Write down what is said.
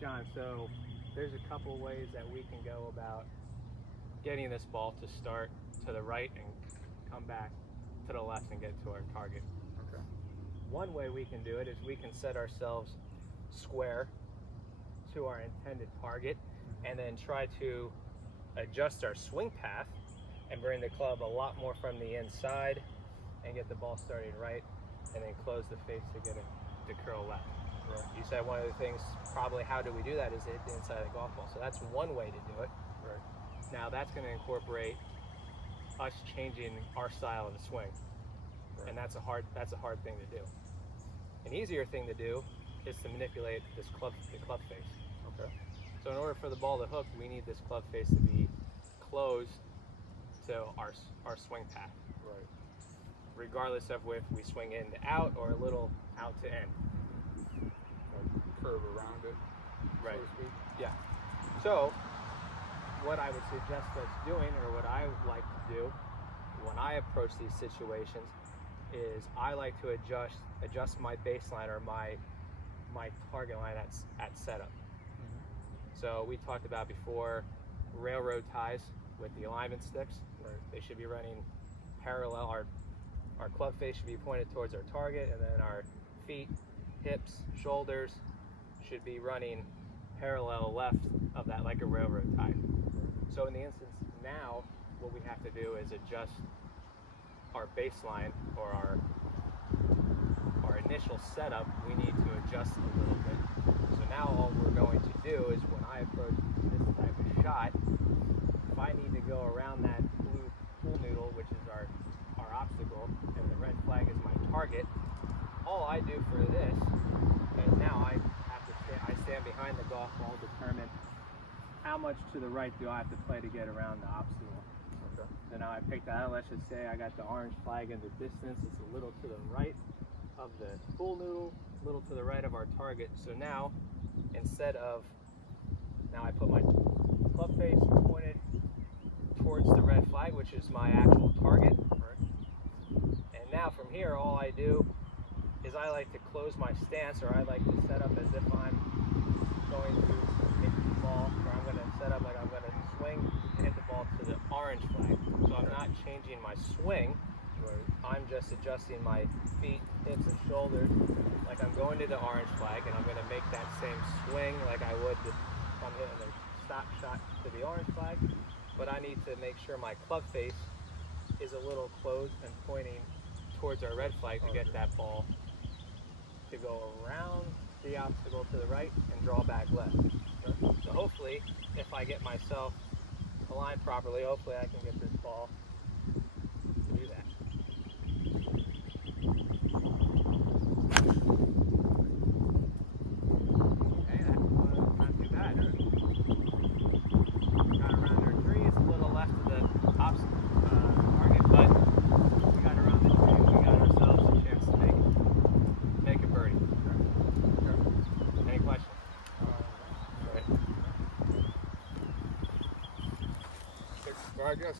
John, so there's a couple ways that we can go about getting this ball to start to the right and come back to the left and get to our target. Okay. One way we can do it is we can set ourselves square to our intended target and then try to adjust our swing path and bring the club a lot more from the inside and get the ball starting right, and then close the face to get it to curl left. Right. You said one of the things, probably how do we do that, is hit the inside of the golf ball. So that's one way to do it. Right. Now that's going to incorporate us changing our style of the swing, Right. and that's a hard thing to do. An easier thing to do is to manipulate the club face. Okay. So in order for the ball to hook, we need this club face to be closed to our swing path, Right. regardless of if we swing in to out or a little out to in. Like curve around it, Right. so to speak. Yeah. So what I would suggest us doing, or what I like to do when I approach these situations, is I like to adjust my baseline or my target line at setup. So we talked about before railroad ties with the alignment sticks. Right. They should be running parallel. Our club face should be pointed towards our target, and then our feet, hips, shoulders should be running parallel left of that, like a railroad tie. So in the instance now, what we have to do is adjust our baseline, or our initial setup. We need to adjust a little bit. So now all we're going to do is, when I approach this type of shot, if I need to go around that blue pool noodle, which is our obstacle, and the red flag is my target, all I do for this is now I stand behind the golf ball, determine how much to the right do I have to play to get around the obstacle. Okay. So now I pick that out. Let's just say I got the orange flag in the distance. It's a little to the right of the pool noodle, a little to the right of our target. So now, I put my club face pointed towards the red flag, which is my actual target. And now from here, all I do is I like to close my stance, or I like to set up as if I'm going to hit the ball, or I'm going to set up like I'm going to swing and hit the ball to the orange flag. So I'm not changing my swing. Right. I'm just adjusting my feet, hips, and shoulders like I'm going to the orange flag, and I'm going to make that same swing like I would if I'm hitting a stop shot to the orange flag. But I need to make sure my club face is a little closed and pointing towards our red flag to get that ball to go around the obstacle to the right and draw back left. So hopefully, if I get myself aligned properly, hopefully I can get this ball to do that. Okay, that was not too bad. Got around our tree. It's a little left of the target, but we got around the tree and we got ourselves a chance to make a birdie. Any questions? Well, I guess